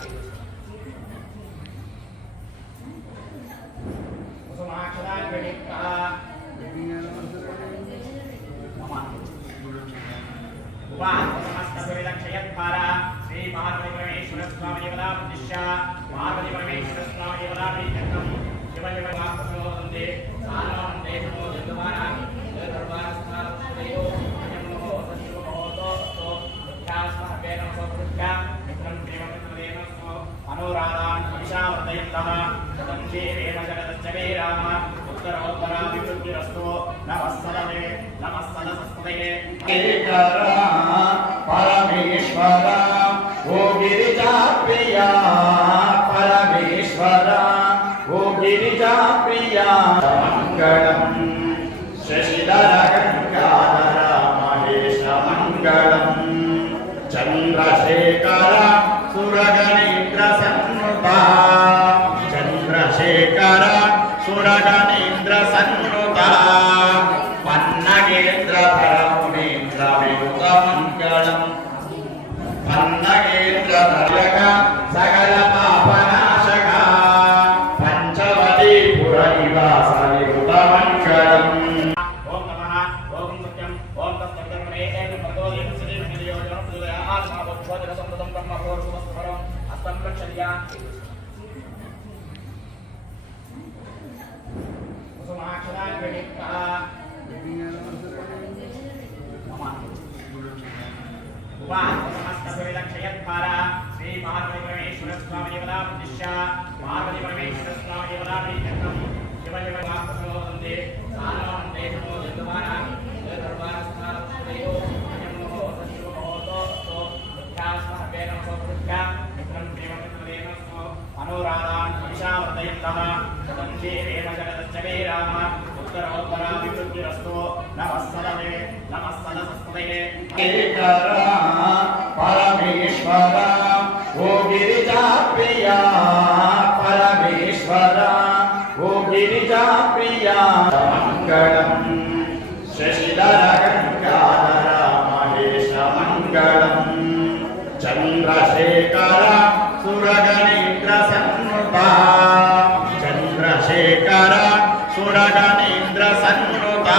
श्री पार्वती परमेश्वर स्वामी देवता प्रतिष्ठा पार्वती परमेश्वर स्वामी देवता प्रतिष्ठा शिव शिव वास्तवोदे सानवंते नमो जगवाना दरबार स्थापयो नमो सत्युमोतो तो बुद्धास्महे नमो बुद्धा मित्रं देवं देवस्मो अनुराधान् विशावर्धयन्तः सतं देवेन जगदच्चवे राम उत्तरोत्तरा विवृद्धिरस्तु नमस्सदे नमस्सदसस्तये केकरा परमेश्वरा ओ गिरिजा प्रिया परमेश्वरा ओ गिरिजा प्रिया मंगलम शशिधर गंगाधर महेश मंगलम चंद्रशेखर सुरगणेन्द्र सन्नुता चंद्रशेखर सुरगणेन्द्र सन्नुता पन्नगेन्द्र धरमुनीन्द्र विनुत मंगलम पन्नगेन्द्र धरक सकल पापनाशक पंचवटी पुर निवास विनुत मंगलम ओम नमः ओम सत्यम ओम तत्सवितर्मणे एक भगवती सदेव नियोजन पूजया आत्मावोच्छोदन संततं ब्रह्म भोरसुवस्वरं हस्तं रक्षया कुसुमाक्षरा गणिका श्री पार्वती परमेश्वर स्वामी देवता प्रतिष्ठा पार्वती परमेश्वर स्वामी देवता प्रतिष्ठा शिव शिव वास्तवोदे सानवंते नमो जगवाना दरबार स्थापयो नमो सत्युमोतो तो बुद्धास्महे नमो बुद्धा मित्रं देवं देवस्मो अनुराधान् विशावर्धयन्तः सतं देवेन जगदच्चवे राम उत्तरोत्तरा विवृद्धिरस्तु नमस्सदे नमस्सदसस्तये केकरा परमेश्वरा ओ गिरिजा प्रिया परमेश्वरा ओ गिरिजा प्रिया मंगलम शशिधर गंगाधर महेश मंगलम चंद्रशेखर सुरगणेन्द्र सन्नुता चंद्रशेखर सुरगणेन्द्र सन्नुता